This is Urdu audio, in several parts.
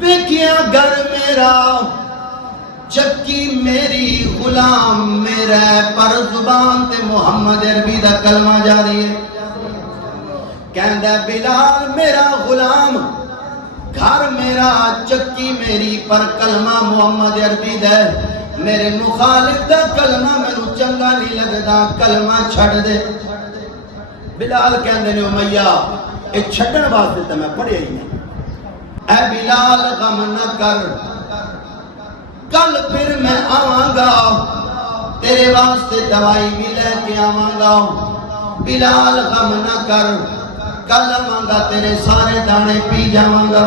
ویکھیا گھر میرا چکی میری غلام میرا پر زبان تے محمد عربی دا کلمہ جاری ہے. کہندا بلال میرا غلام گھر میرا چکی میری پر کلمہ محمد عربی دے. میرے مخالف دا کلمہ مینو چنگا نہیں لگدا کلمہ چھڑ دے. بلال کہندے نے امیہ اے چھڈن واسطے تے میں پڑھیا ہی نہیں. اے بلال غم نہ کر کل پھر میں آواں گا تیرے واسطے دوائی بھی لے کے آواں گا. بلال غم نہ کر کل آواں گا تیرے سارے دانے پی جاواں گا.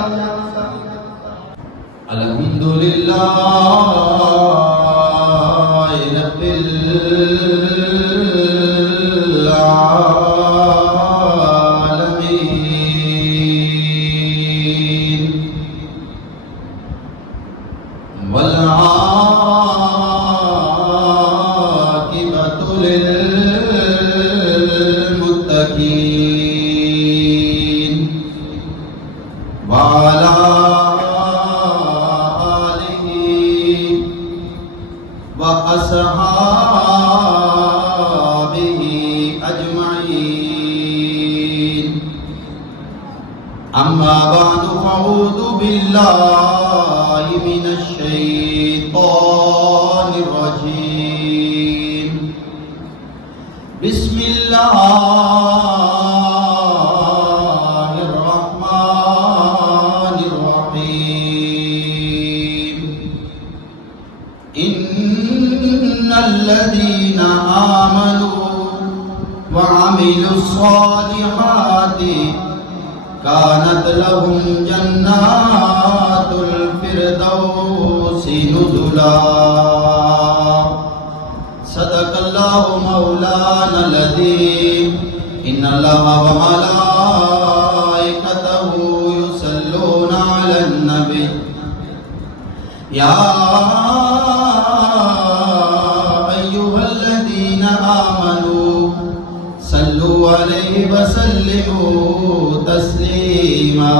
الحمدللہ رب العالمین والعاقبۃ للمتقین وعلی وأصحابه أجمعين. أما بعد فأعوذ بالله من الشيطان الرجيم. بسم الله الرحمن الرحيم. إن الذين آمنوا وعملوا الصالحات كانت لهم جنات الفردوس نزلا. صدق الله مولانا العظيم. إن الله وملائكته يصلون على النبي يا صلوا علیہ وسلموا تسلیما.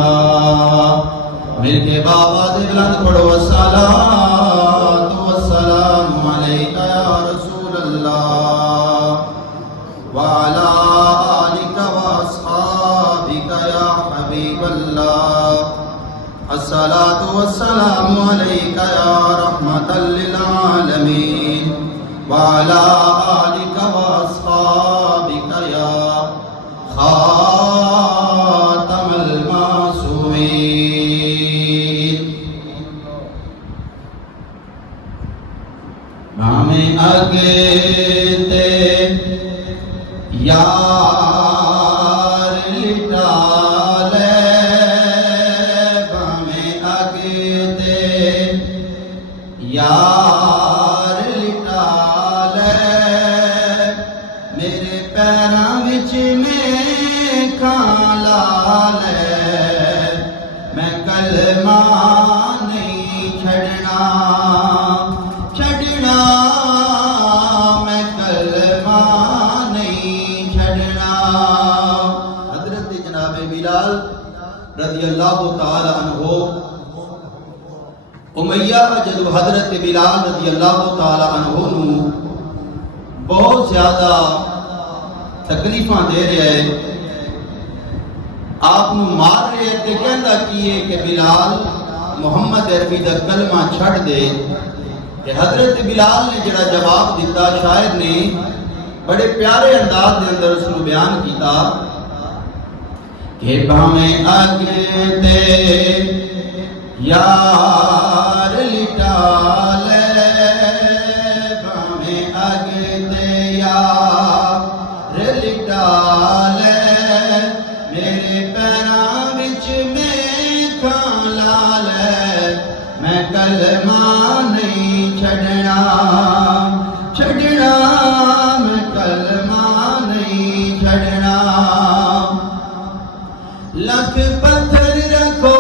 مل کے بابا سے بلند پڑھو الصلاۃ والسلام علیک یا رسول اللہ وعلی آلک واصحابک یا حبیب اللہ. الصلاۃ والسلام علیک یا رحمۃ للعالمین وعلی آلک واصحابک یا خاتم المعصومین. ہمیں اگتے یار لٹا لے ہمیں اگتے یار لٹا لے. میرے پیراں وچ کھالا لے میں کلمہ نہیں چھڑنا چھڑنا میں کلمہ نہیں چھڑنا. حضرت جناب بلال رضی اللہ تعالی عنہ امیہ جدو حضرت بلال رضی اللہ تعالی عنہ نو بہت زیادہ تکلیفاں دے رہے ہیں آپ نو مار رہے تے کہندا کیے کہ بلال محمد عربی دا کلمہ چھڑ دے. کہ حضرت بلال نے جڑا جواب دیتا شاعر نے بڑے پیارے انداز دے اندر اس نو بیان کیتا کہ بھاویں اگتے یار لٹا لے بھاویں اگتے یار لٹا لے. میرے پیراں وچ کھالا لے میں کلمہ نہیں چھڑنا چھڑنا میں کلمہ نہیں چھڑنا. لکھ پتھر رکھو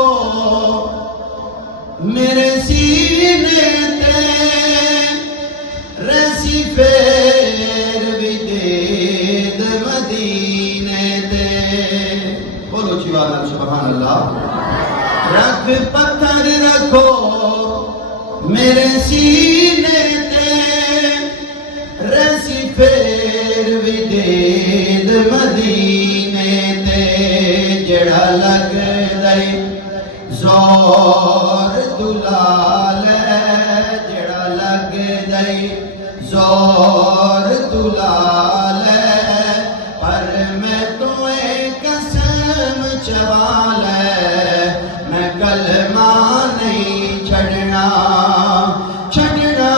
میرے سینے تے ریسی پھیر بھی دید مدینے تے. بولو چیوان سبحان اللہ. رکھ پتھر میرے سینے تے رسی پھر ودید مدینے تے جڑا لگ دائی زور دلال جڑا لگ دائی زور دلال پر میں تمہیں قسم چوال میں کلمہ نہیں چھڑنا چھڑنا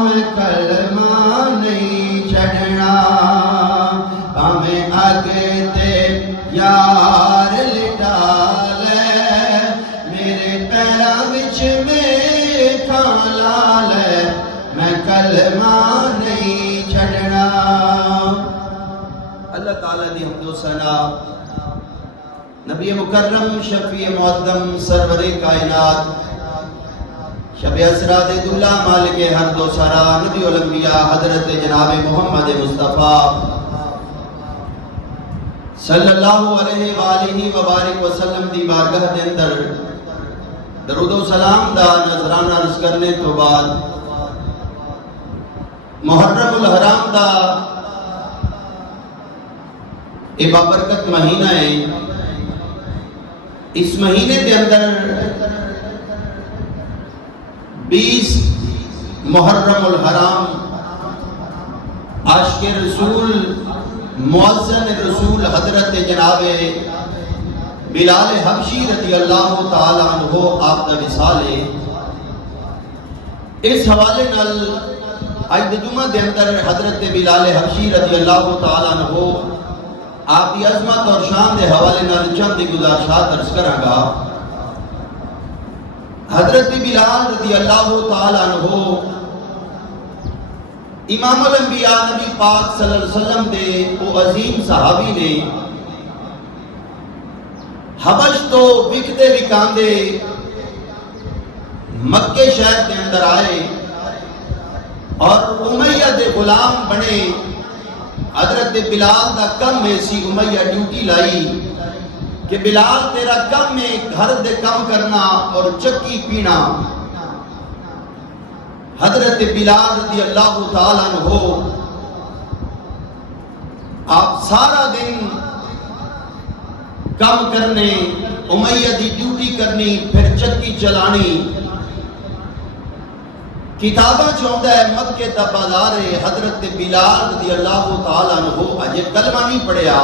میں کلمہ نہیں چھڑنا ہمیں آگے یار لٹال میرے پیرا وچ میں کھالال میں کلمہ نہیں چھڑنا۔ اللہ تعالیٰ دی حمد و ثنا نبی مکرم شفیع معظم سرور کائنات شب اسرا دولہ مالک ہر دو سرا نبی الانبیاء حضرت جناب محمد مصطفیٰ صلی اللہ علیہ وآلہ وبارک وسلم دی بارگاہ دے اندر درود و سلام دا نذرانہ عرض کرنے تو بعد محرم الحرام دا اے بابرکت مہینہ ہے۔ اس مہینے کے اندر 20 محرم الحرام عاشق رسول معزن رسول حضرت جناب بلال حبشی رضی اللہ تعالیٰ عنہ آپ کا وصال ہے۔ اس حوالے نال آج جمعہ دے اندر حضرت بلال حبشی رضی اللہ تعالیٰ عنہ آپ کی عظمت اور شان دے حوالے نال چند گزارشات عرض کراں گا۔ حضرت بلال رضی اللہ تعالیٰ عنہ امام الانبیاء نبی پاک صلی اللہ علیہ وسلم دے وہ عظیم صحابی نے حبش تو وکدے وکاندے مکے شہر کے اندر آئے اور امیہ دے غلام بنے۔ حضرت بلال دا کم میں سی امیہ ڈیوٹی لائی کہ بلال تیرا کم میں گھر دے کم کرنا اور چکی پینا۔ حضرت بلال رضی اللہ تعالیٰ عنہ آپ سارا دن کم کرنے امیہ دی ڈیوٹی کرنی پھر چکی چلانی۔ کتابہ چاہتا ہے مکہ تا بازار حضرت بلال رضی اللہ تعالیٰ عنہ اجے کلمہ نہیں پڑھیا،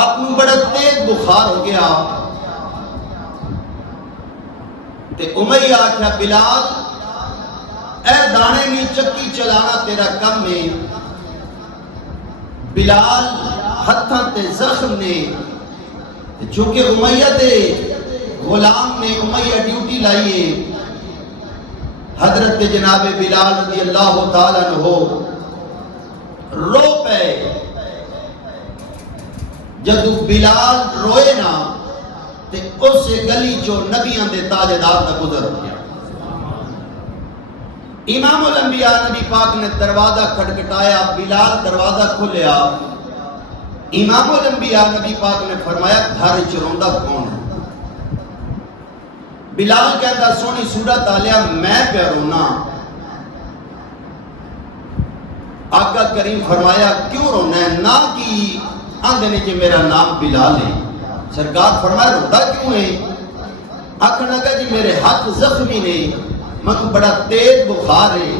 آپ کو بڑا تیز بخار ہو گیا تے امیہ آکھا بلال اے دانے نہیں چکی چلانا تیرا کم میں۔ بلال ہتھاں تے زخم نے چونکہ امیہ دے غلام نے امیہ ڈیوٹی لائیے۔ حضرت جناب بلال رضی اللہ تعالیٰ عنہ رو پے۔ جدو بلال روئے نا تے اس گلی جو نبیان دے تاجدار کا گزر ہو گیا۔ امام الانبیاء نبی پاک نے دروازہ کھٹکھٹایا، بلال دروازہ کھلیا۔ امام الانبیاء نبی پاک نے فرمایا گھر چروندہ کون ہے؟ بلال کہتا سونی صورت آلیا میں پہ رونا۔ آقا کریم فرمایا کیوں رونا ہے؟ نہ کی آندھے نے جی میرا نام بلال ہے۔ سرکار فرمایا روتا کیوں ہے؟ آقا لگا جی میرے ہاتھ زخمی نے، میں بڑا تیز بخار ہے،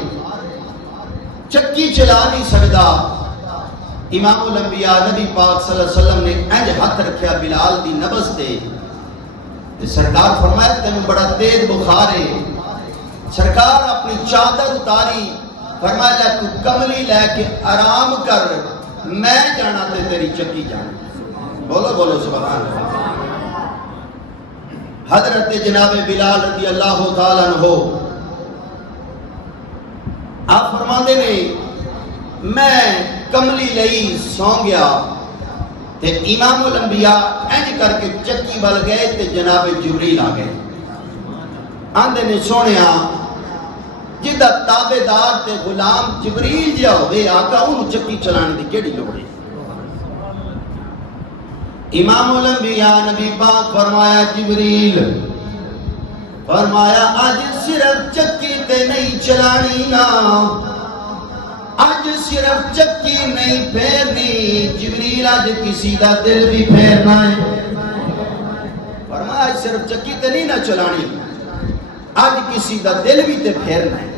چکی چلا نہیں سکتا۔ امام الانبیاء نبی پاک صلی اللہ علیہ وسلم نے انج ہاتھ رکھیا بلال دی نبض تے۔ سرکار فرمایا تینوں بڑا تیز بخار ہے۔ سرکار اپنی چادر اتاری، فرمایا تو کملی لے کے آرام کر، میں جانا تے تیری چکی جانا۔ بولو بولو سبحان اللہ۔ حضرت جناب بلال رضی اللہ تعالیٰ عنہ آپ فرماندے نے میں کملی لئی سو گیا تے امام الانبیاء انج کر کے چکی بل گئے تے جناب جبریل آ گئے۔ آندے نے سونیا جدہ تابعدار تے غلام جبریل جا ہوئے آقا انہوں چکی چلانے دی کیڑی لوڑ ہے؟ امام الانبیاء نبی پاک فرمایا جبریل فرمایا اج صرف چکی تے نہیں چلانی نا، اج صرف چکی نہیں پھیرنی، جبریل اج کسی دا دل بھی پھیرنا ہے۔ فرمایا اج صرف چکی تے نہیں نہ چلانی، اج کسی دا دل بھی تے پھیرنا ہے۔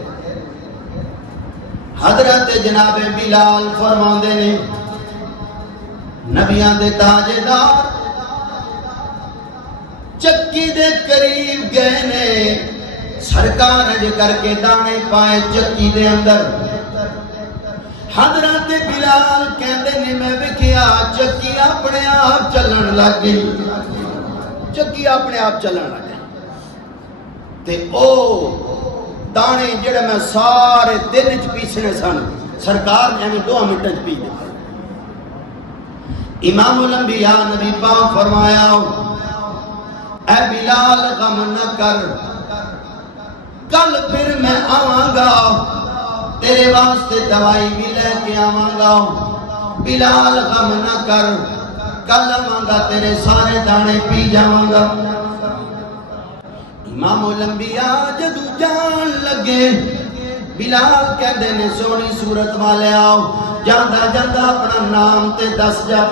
حضرت جناب بلال فرماندے نے نبیاں دے تاجدار چکی دے قریب گئے نے، سرکار اج کر کے دانے پائے چکی دے اندر۔ حضرت بلال کہندے نے میں ویکھیا چکی اپنے آپ چلن لگ گئی، چکی اپنے آپ چلن لگ گئی تے او دانے جڑے میں سارے دن وچ پیسنے سن سرکار نے ہمیں 2 منٹ وچ پی دتے۔ امام الانبیاء نبی پاک فرمایا اے بلال غم نہ کر، کل پھر میں آواں گا تیرے واسطے دوائی بھی لے کے آواں گا۔ بلال غم نہ کر، کل آواں گا تیرے سارے دانے پی جاواں گا۔ امام الانبیاء جدو جان لگے بلال کہندے نے سونی صورت والے آؤ، جاندا جاندا اپنا نام تے دس جا،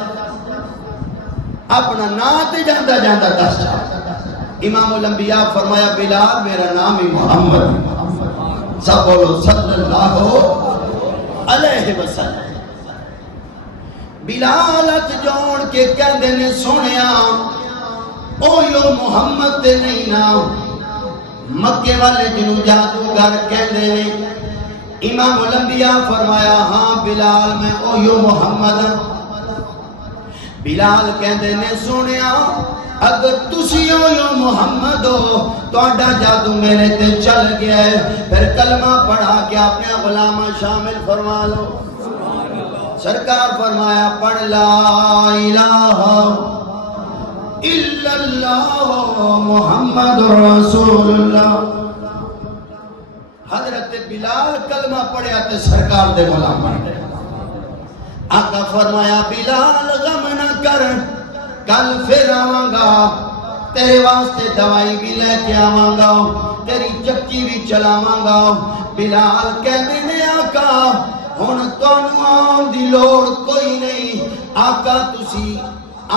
اپنا نام تے جاندا جاندا دس جا۔ امام الانبیاء فرمایا بلال میرا نام ہی محمد، سب بولو صلی اللہ علیہ وسلم۔ بلال ہتھ جوڑ کے کہندے نے سونیا او یو محمد تے نہیں نا، مکے والے جنوں جادوگر کہندے نے۔ امام الانبیاء فرمایا ہاں بلال میں او یو محمد ہاں۔ بلال کہندے نے سونیا اگر تسی او یو محمد ہو تہاڈا جادو میرے تے چل گیا ہے، پھر کلمہ پڑھا کے اپنے غلاماں شامل فرما لو۔ سرکار فرمایا پڑھ لا الہ الا اللہ محمد رسول اللہ۔ حضرت بلال کلمہ پڑھیا تے سرکار دے غلام بن گئے۔ آقا فرمایا بلال غم نہ کر، کل پھر آواں گا تیرے واسطے دوائی بھی لے کے آواں گا، تیری چکی بھی چلاواں گا۔ بلال کہندے نے آقا ہن تانوں آن دی لوڑ کوئی نہیں، آقا تسی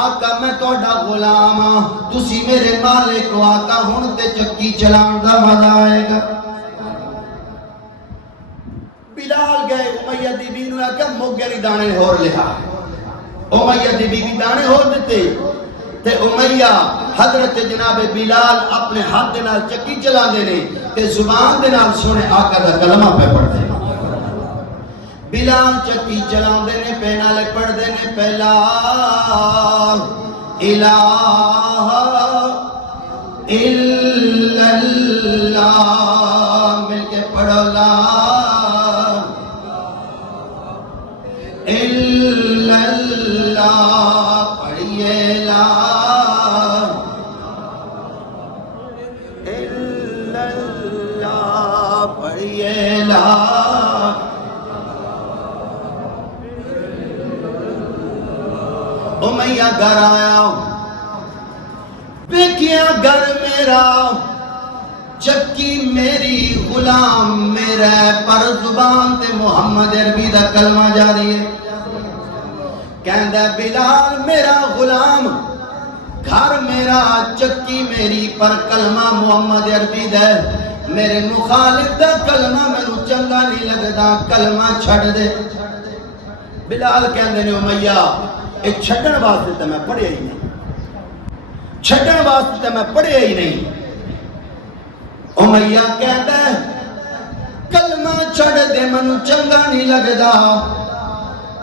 آقا میں تہاڈا غلام ہاں، تسی میرے مالک ہو، آقا ہن تے چکی چلان دا مزہ آئے گا۔ بلال گئے امیہ دی بی نوں آکھیا موگے دی دانے ہور لیا، امیہ دی بی دانے ہور دیتے تے امیہ حضرت جناب بلال اپنے ہاتھ دے نال چکی چلا دے نے تے زبان دے نال سونے آقا دا کلمہ پہ پڑھ دے۔ بلال چکی چلا دے نے پہ نالے پڑھ دے نے پہلا الہ الا اللہ، مل کے پڑھو لا الا اللہ، پڑھئے لا الا اللہ، پڑھئے لا امیہ گھر آیا دیکھیا گھر میرا چکی میری غلام میرا پر زبان تے محمد عربی دا کلمہ جاری ہے۔ کہندہ بلال میرا غلام گھر میرا چکی میری پر کلمہ محمد عربی دا میرے مخالف دا کلمہ میں نو چنگا نہیں لگدا، کلمہ چھڑ دے۔ بلال کہندے نے امیہ اے چھڑن واسطے تے میں پڑھیا ہی نہیں، چھڑن واسطے تے میں پڑھیا ہی نہیں۔ امیہ کہتا ہے کلمہ چھڑ دے منو چنگا نہیں لگدا،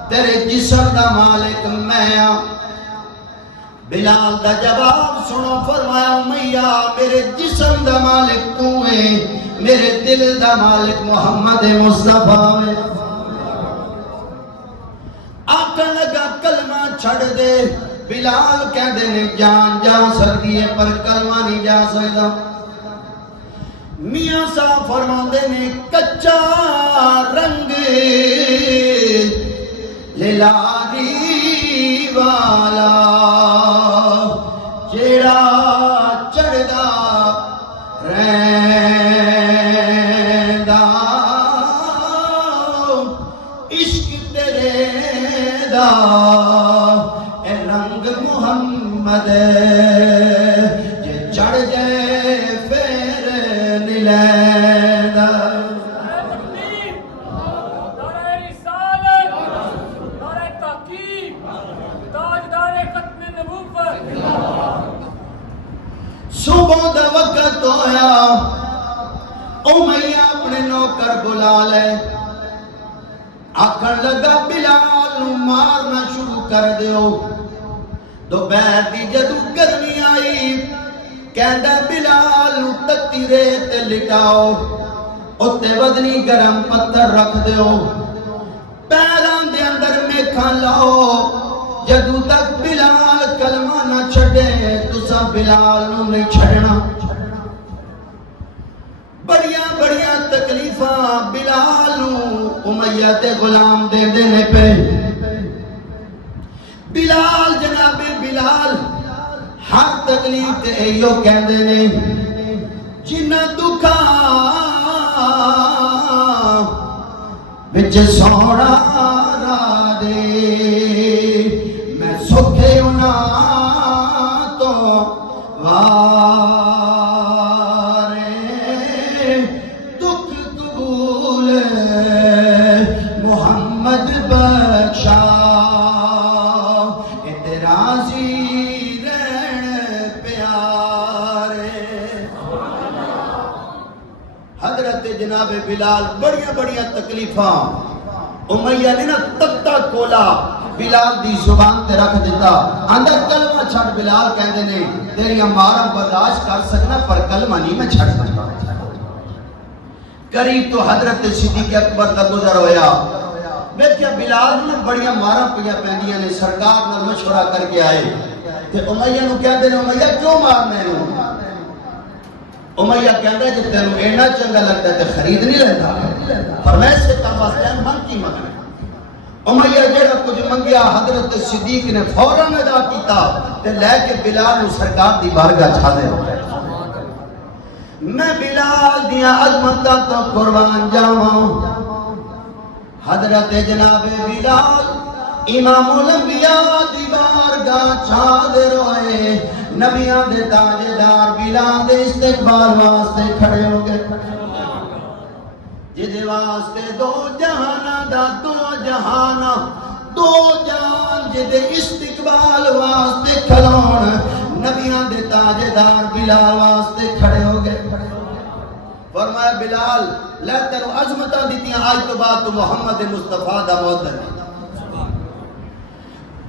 تیرے جسم دا مالک میں ہاں۔ بلال دا جواب سنو، فرمایا امیہ میرے جسم دا مالک تو ہے، میرے دل دا مالک محمد مصطفیٰ ہے۔ آقا لگا کلمہ چھڑ دے، بلال کہندے نے جان جا سکتی ہے پر کلمہ نہیں جا سکتا۔ میاں صاحب فرماندے نے کچا رنگ للاری والا جیڑا چڑھدا رہندا عشق تیرے دا اے رنگ محمد جے چڑھ جائے پھر نہیں لیندا صبح دا وقت ہویا امیہ اپنے نوکر بلا لے آکھن لگا بلال نو مارنا شروع کر دیو دوپہر دی جدو گرمی آئی کہندا بلال نو تتی ریت لٹاؤ اتے ودنی گرم پتھر رکھ دیو پیران دے اندر میکھاں لاؤ جدو تک بلال کلمہ نہ چھڑے تسا بلال نو نہیں چھڑنا بڑیاں تکلیفاں بلال نو امیہ تے غلام دے دینے پہ بلال جناب بلال ہر تکلیف تے ایو کہہ دینے جنہ دکھا بچ سونا را دے میں سکھے انا تو وارے دکھ قبول محمد بخشا اعتراضی رہن پیارے حضرت جناب بلال بڑیاں تکلیفاں امیہ نے نا تکتا کولا بلال دی زبان تے رکھ دیتا اندر کلمہ چھڑ بلال کہندے نے تیری مارا برداشت کر سکنا پر کلمہ نہیں میں چھڑ سکتا قریب تو حضرت صدیق اکبر کا گزر ہویا میں کیا بلال نے بڑیاں مارا پیا پہنیاں نے سرکار نے مشورہ کر کے آئے تے امیہ نو کہندے نے امیہ کیوں مارنے نو امیہ کہندے جے تینوں اینا چنگا لگتا ہے تے خرید نہیں لیتا فرمائے سے تماسیان من کی مگنے امیہ جیڑا کچھ منگیا حضرت صدیق نے فوراً ادا کیتا تے لے کے بلال نو سرکار دی بارگاہ چھا دے میں بلال دیا عظمتاں تو قربان جاواں حضرت جناب بلال امام الانبیاء دی بارگاہ چھا دے روئے نبیان دے تاجدار بلال دے استقبال واسطے کھڑے ہو گئے جدے واسطے دو جہانا دا دو جہانا دو جہان جدے استقبال واسطے کھلون نبیان دے تاجدار بلال واسطے کھڑے ہو گئے فرمایا بلال لے تیرو عظمتاں دیتیاں آج تو بات تو محمد مصطفیٰ دا معدن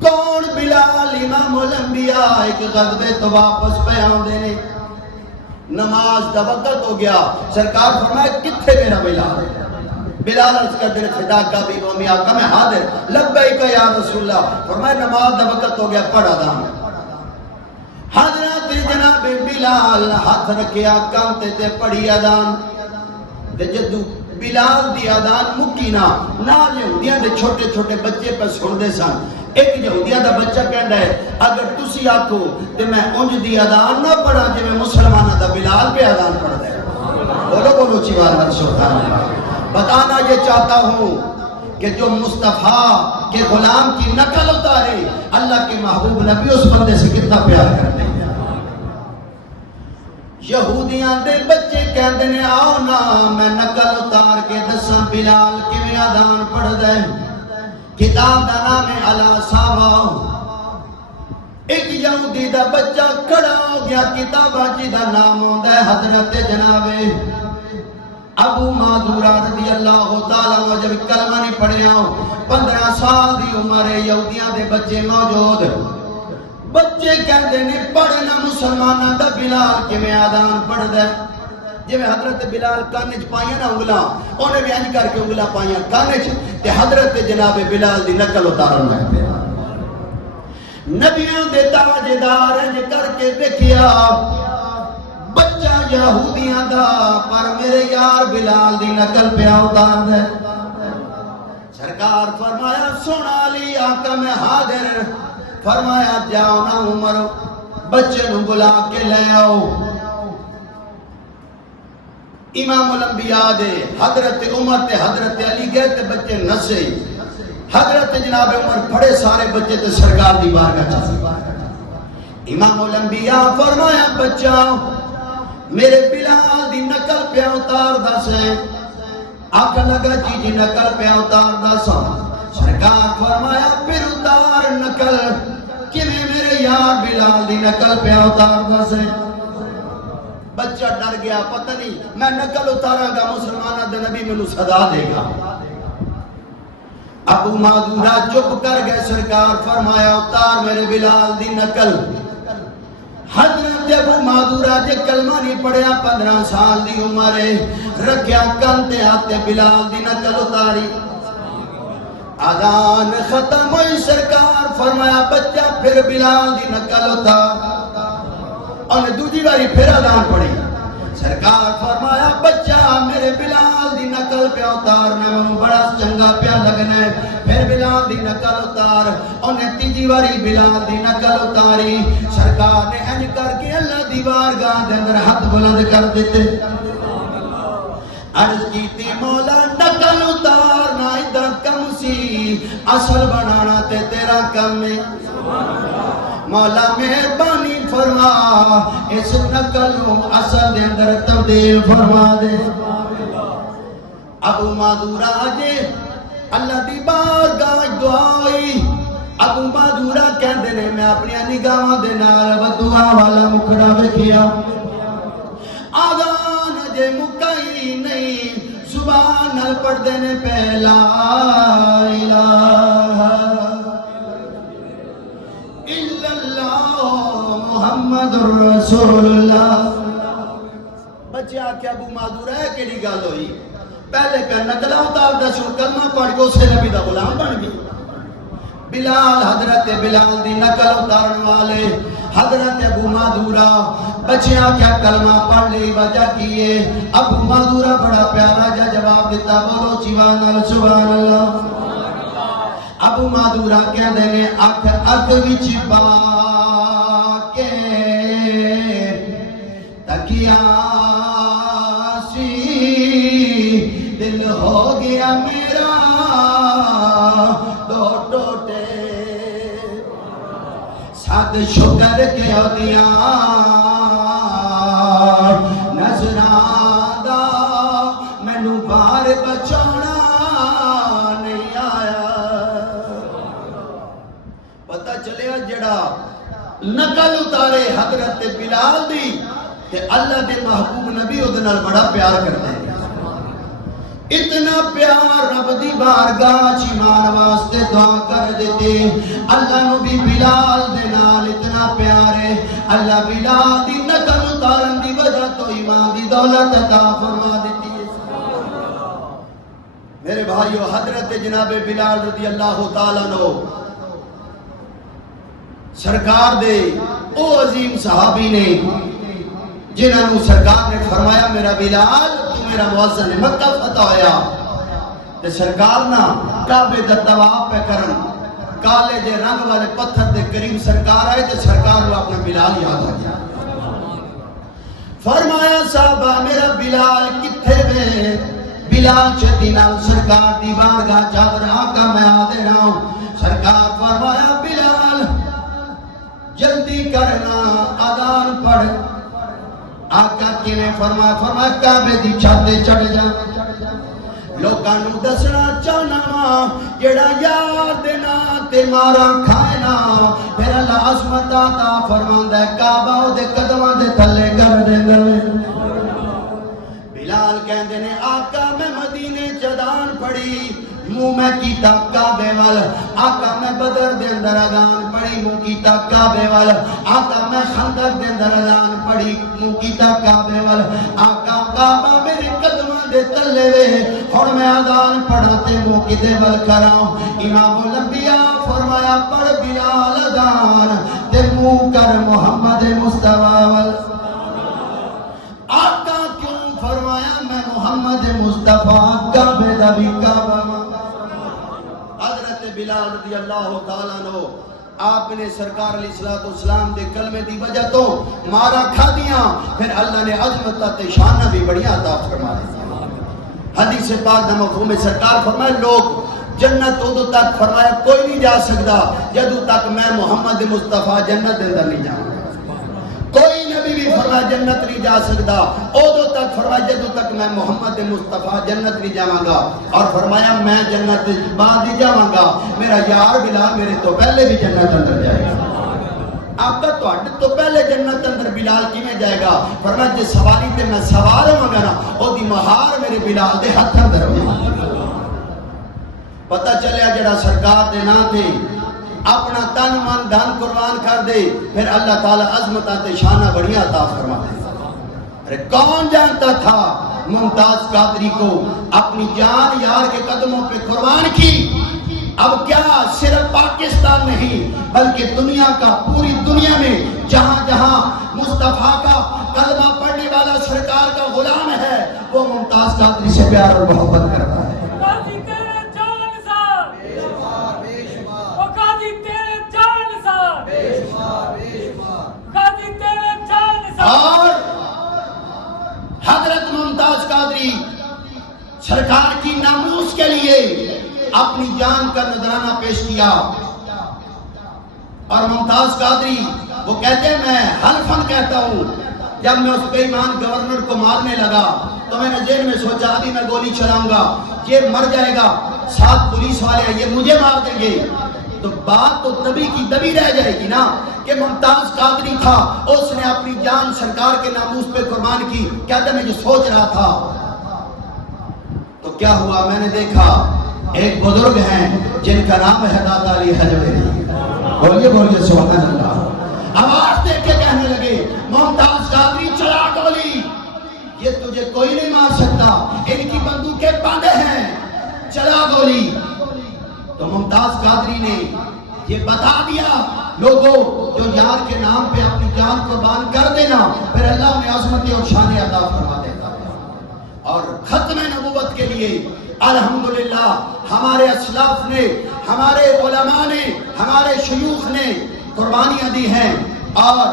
کون بلال امام الانبیاء ایک غزبے تو واپس پہ آن دینے نماز دا وقت ہو گیا سرکار فرمایا کتھے میرا بلال بلال عرض کر دے خدا کا بھی قومی آقا میں حاضر لبیک یا رسول اللہ فرمایا نماز دا وقت ہو گیا پڑھا دام حضرت جناب بلال ہاتھ رکھے آقا تے پڑھی ادان تے جدو بلال دی ادان مکینا نال یہودیاں دے چھوٹے چھوٹے بچے پر سن دے سن ایک یہودیاں دا بچہ کہندا ہے اگر تسی آکھو تے میں اونج دی ادان نہ پڑھا جے میں مسلمانہ دا بلال پہ ادان پڑھدا ہے بولو چیوار سبحان اللہ بتانا یہ چاہتا ہوں کہ جو مصطفیٰ کے غلام کی نقل اتارے اللہ کے محبوب نبی اس بندے سے کتنا پیار کرتے ہیں یہودیاں دے بچے کہندے نے آؤ نا میں نقل اتار کے دساں بلال کیویں ادان پڑھدا ہے کتاب دا نام ہے الا صابا ایک یہودی دا بچہ کھڑا ہو گیا کتاباں جی دا نام ہوندا ہے حضرت جناب ابو معذورہ رضی اللہ تعالیٰ عنہ جب کلمہ نہیں پڑھیا 15 سال دی عمر ہے یہودیاں دے بچے موجود بچے کہندے نے پڑھنا مسلمانہ دا بلال کے میں آدان پڑھ دے جی میں حضرت بلال کانج پائیاں نا انگلاں انہیں بھی انج کر کے انگلاں پائیاں کانج تے حضرت جناب بلال دی نقل اتارن لگتے نبیوں دے تاجدار انج کر کے دیکھیا بچہ یہودیاں دا پر میرے یار بلال دی نقل پہ اتار دے سرکار فرمایا سنا لی آقا میں حاضر فرمایا جاؤ نا عمر بچے نو بلا کے لے آؤ امام الانبیاء دے حضرت عمر تے حضرت علی گئے تے بچے نسے، حضرت جناب عمر پڑے سارے بچے تے سرکار دی بارگاہ چاہتے۔ امام الانبیاء فرمایا بچہ میرے بلال دی نقل پہ اتار دا سے، آقا لگا جی نقل پہ اتار دا سا، سرکار فرمایا پھر اتار نقل، کہ میرے یار بلال دی نقل پہ اتار دا سے۔ بچہ ڈر گیا، پتہ نہیں میں نقل اتارا گا مسلمانہ دے نبی میں سزا دے گا۔ ابو معذورہ چپ کر گئے، سرکار فرمایا اتار میرے بلال دی نقل۔ حضرت ابو معذورہ جے کلمہ نہیں پڑھیا 15 سال دی عمر ہے، رکھیا کانتے آتے بلال دی نقل اتاری۔ اذان ختم ہوئی، سرکار فرمایا بچہ پھر بلال دی نقل اتار، اور دوسری باری پھر اذان پڑھی، سرکار فرمایا بچہ میرے بلال دی نقل پہ اتارنا میں بڑا چنگا پیا لگنا ہے، پھر بلال دی نقل اتار، انہیں تیجی باری بلال دی نقل اتاری۔ سرکار نے انج کر کے اللہ دی بارگاہ دے اندر ہاتھ بلند کر دیتے، عرض کیتی مولا نقل اتارنا ادھر کم سی، اصل بنانا تے تیرا کم ہے، مولا مہربانی فرما اس نقل نو اصل دے اندر تبدیل فرما دے۔ ابو معذورہ آجے اللہ دی بارگاہ دعائی، ابو معذورہ کہندے نے میں اپنی نگاہاں دے نال بدعا والا مکڑا ویکھیا، آذان اجے مکئی نہیں، زبان نال پڑھدے نے پہلا الہ محمد رسول اللہ۔ بچے آکے ابو معذورہ ہے کیڑی گل ہوئی، پہلے پہ نقلہ اتار دا شو کلمہ پڑھ کے اسے نبی دا غلام بن گئی۔ بلال حضرت بلال دی نقل اتارن والے حضرت ابو معذورہ بچے آکے کلمہ پڑھ لی، وجہ کیے ابو معذورہ بڑا پیارا جا جواب دیتا، بولو چیوان سبحان اللہ۔ ابو معذورہ کہہ دینے اکھ وچ پا کے تکیا سی، دل ہو گیا میرا دو ٹوٹے، ساتھ شکر کے دیا نظران دا مینوں بار بچانا نہیں آیا۔ پتہ چلیا جڑا نقل اتارے حضرت بلال دی تے اللہ دے محبوب نبی او دے نال بڑا پیار کرتے ہیں، اتنا پیار رب دی بارگاہ چ ایمان واسطے دعا کر دیتے، اللہ نو بھی بلال دے نال اتنا پیار ہے، اللہ بلال دی نقل اتارن دی وجہ تو ایمان دی دولت عطا فرما دیتی ہے۔ میرے بھائیو حضرت جناب بلال رضی اللہ تعالیٰ عنہ سرکار دے او عظیم صحابی نے جنہاں نو سرکار نے فرمایا میرا بلال تو میرا مؤذن مکہ فتح ہویا تے سرکار نا کعبے دا طواف پہ کرن، کالے جے رنگ والے پتھر دے قریب سرکار آئے تے سرکار کو اپنا بلال یاد آ گیا، فرمایا صحابہ میرا بلال کتھے وے؟ بلال چھتی نال سرکار دی بارگاہ چادر آقا میں آ دے رہا ہوں۔ سرکار فرمایا بلال جلدی کرنا اذان پڑھ، آقا کیویں فرمایا کعبے دی چھت تے چڑھ جا، لوکاں نوں دسنا چاہنا وا جڑا یار دے نام تے مارا کھائے نا، پھر اللہ عظمت عطا فرماندا ہے کعبہ او دے قدماں دے تھلے کر دیندا ہے۔ بلال کہندے نے آقا میں مدینے چدان پڑھی، منہ میں کیتا کعبے وال، آقا میں بدر دے اندر اذان پڑھی، منہ کیتا کعبے وال، آقا میں خندق دے اندر اذان پڑھی، منہ کیتا کعبے وال، آقا کعبہ میرے قدماں دے تلے وے، ہن میں اذان پڑھا تے منہ کدے ول کراں؟ امام الانبیاء فرمایا پڑھ بلال اذان تے منہ کر محمد مصطفیٰ وال۔ آقا کیوں فرمایا میں محمد مصطفیٰ کعبے دا بھی کعبہ، حضرت بلال رضی اللہ تعالیٰ عنہ آپ نے سرکار علیہ السلام دے کلمے دی وجہ تو مارا کھا دیا، پھر اللہ نے عظمت تے شانہ بھی بڑی عطا فرما دی۔ حدیث پاک دا مفہوم سرکار فرمائے لوگ جنت ادو تک فرمایا کوئی نہیں جا سکتا جدو تک میں محمد مصطفیٰ جنت دے اندر نہیں جاؤں گا، کوئی نبی بھی فرمایا جنت نہیں جا سکتا ادو تک فرمایا جدو تک میں محمد مصطفیٰ جنت نہیں جاؤں گا، اور فرمایا میں جنت بعد نہیں جاؤں گا، میرا یار بلال میرے تو پہلے بھی جنت اندر جائے گا۔ آپ کا تو پہلے جنت اندر بلال کی میں جائے گا، فرمایا جس سواری تے میں سوار ہوں گا نا او دی مہار میرے بلال دے ہاتھ اندر ہوگا۔ پتہ چلیا جڑا سرکار دے نا تے اپنا تن من دھن قربان کر دے، پھر اللہ تعالی عظمتاں تے شانہ بڑی عطا فرما دے۔ ارے کون جانتا تھا ممتاز قادری کو اپنی جان یار کے قدموں پہ قربان کی؟ اب کیا صرف پاکستان نہیں بلکہ دنیا کا، پوری دنیا میں جہاں جہاں مصطفیٰ کا کلمہ پڑھنے والا سرکار کا غلام ہے وہ ممتاز قادری سے پیار اور محبت کرتا ہے۔ اور حضرت ممتاز قادری سرکار کی ناموس کے لیے اپنی جان کا نذرانہ پیش کیا، اور ممتاز قادری وہ کہتے ہیں میں حلفاً کہتا ہوں جب میں اس بے ایمان گورنر کو مارنے لگا تو میں نے ذہن میں سوچا ابھی میں گولی چلاؤں گا یہ مر جائے گا، 7 پولیس والے یہ مجھے مار دیں گے، تو بات تو تبھی کی تبھی رہ جائے گی نا کہ ممتاز قادری تھا اس نے اپنی جان سرکار کے ناموس پہ قربان کی۔ کہتا میں جو سوچ رہا تھا تو کیا ہوا، میں نے دیکھا ایک بزرگ ہیں جن کا نام ہے دادا علی حجویری، بولیے سبحان اللہ، آواز دے کے کہنے لگے ممتاز قادری چلا گولی، یہ تجھے کوئی نہیں مار سکتا، ان کی بندوقیں بند ہیں، چلا گولی۔ تو ممتاز قادری نے یہ بتا دیا لوگوں جو یار کے نام پہ اپنی جان قربان کر دینا پھر اللہ میں عظمت اور شان عطا فرما دیتا ہے۔ اور ختم نبوت کے لیے الحمدللہ ہمارے اسلاف نے، ہمارے علماء نے، ہمارے شیوخ نے قربانیاں دی ہیں، اور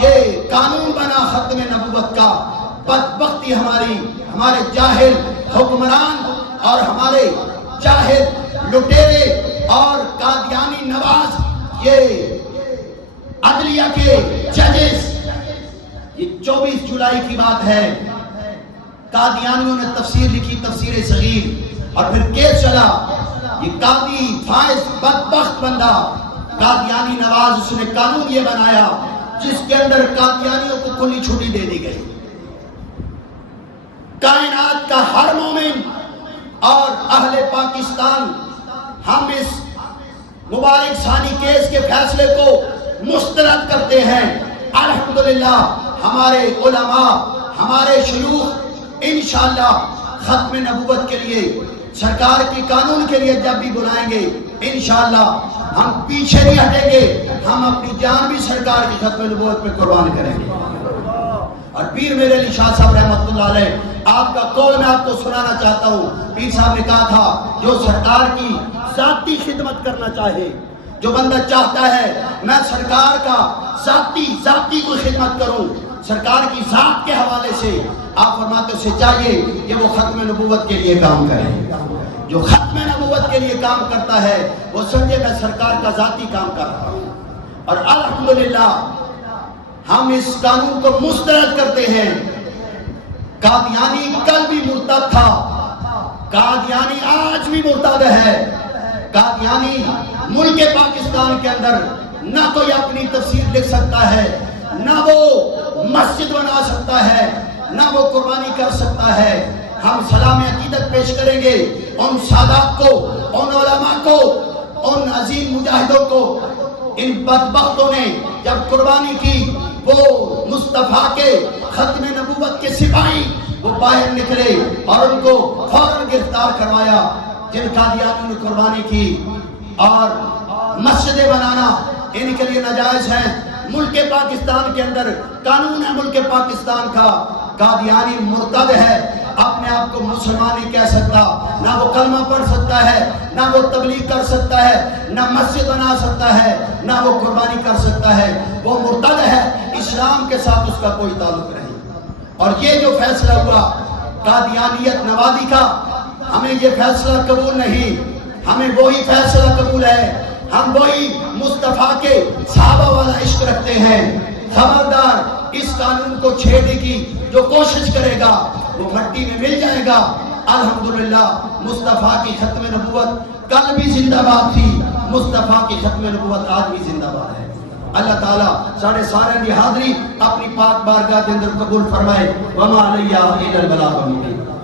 یہ قانون بنا ختم نبوت کا۔ بدبختی ہمارے جاہل حکمران اور ہمارے جاہل لٹیرے اور قادیانی نواز، یہ عدلیہ کے ججز، یہ 24 جولائی کی بات ہے، قادیانیوں نے تفسیر لکھی، تفسیر صغیر، اور پھر کیس چلا، یہ قاضی فائز بدبخت بندہ قادیانی نواز، اس نے قانون یہ بنایا جس کے اندر قادیانیوں کو کھلی چھٹی دے دی گئی۔ کائنات کا ہر مومن اور اہل پاکستان ہم اس مبارک ثانی کیس کے فیصلے کو مسترد کرتے ہیں۔ الحمدللہ ہمارے علماء، ہمارے شیوخ انشاءاللہ ختم نبوت کے لیے، سرکار کی قانون کے لیے جب بھی بلائیں گے انشاءاللہ ہم پیچھے نہیں ہٹیں گے، ہم اپنی جان بھی سرکار کی ختم نبوت پہ قربان کریں گے۔ اور پیر میرے علی شاہ صاحب رحمۃ اللہ علیہ، آپ کا قول میں آپ کو سنانا چاہتا ہوں۔ پیر صاحب نے کہا تھا جو سرکار کی ذاتی خدمت کرنا چاہے، جو بندہ چاہتا ہے میں سرکار کا ذاتی کو خدمت کروں سرکار کی ذات کے حوالے سے، آپ فرماتے اسے چاہیے کہ وہ ختم نبوت کے لیے کام کرے۔ جو ختم نبوت کے لیے کام کرتا ہے وہ سمجھے میں سرکار کا ذاتی کام کر رہا ہوں۔ اور الحمدللہ ہم اس قانون کو مسترد کرتے ہیں۔ قادیانی کل بھی مرتد تھا، قادیانی آج بھی مرتد ہے۔ قادیانی ملک پاکستان کے اندر نہ کوئی اپنی تفسیر لکھ سکتا ہے، نہ وہ مسجد بنا سکتا ہے، نہ وہ قربانی کر سکتا ہے۔ ہم سلام عقیدت پیش کریں گے ان سادات کو، ان علماء کو، ان عظیم مجاہدوں کو۔ ان بدبختوں نے جب قربانی کی وہ مصطفیٰ کے ختم نبوت کے سپاہی وہ باہر نکلے اور ان کو فوراً گرفتار کروایا۔ جن قادیانیوں نے قربانی کی اور مسجدیں بنانا ان کے لیے ناجائز ہے۔ ملک پاکستان کے اندر قانون ہے ملک پاکستان کا، قادیانی مرتد ہے، اپنے آپ کو مسلمان نہیں کہہ سکتا، نہ وہ کلمہ پڑھ سکتا ہے، نہ وہ تبلیغ کر سکتا ہے، نہ مسجد بنا سکتا ہے، نہ وہ قربانی کر سکتا ہے، وہ مرتد ہے، اسلام کے ساتھ اس کا کوئی تعلق نہیں۔ اور یہ جو فیصلہ ہوا قادیانیت نوادی کا، ہمیں یہ فیصلہ قبول نہیں، ہمیں وہی فیصلہ قبول ہے، ہم وہی مصطفیٰ کے صحابہ والا عشق رکھتے ہیں۔ خبردار اس قانون کو چھیڑنے کی جو کوشش کرے گا وہ مٹی میں مل جائے گا۔ الحمدللہ مصطفیٰ کی ختم نبوت کل بھی زندہ باد تھی، مصطفیٰ کی ختم نبوت آج بھی زندہ باد ہے۔ اللہ تعالیٰ سارے سارے کی حاضری اپنی پاک بارگاہ کے اندر قبول فرمائے۔ وما علیہ الا البلاغ المبین۔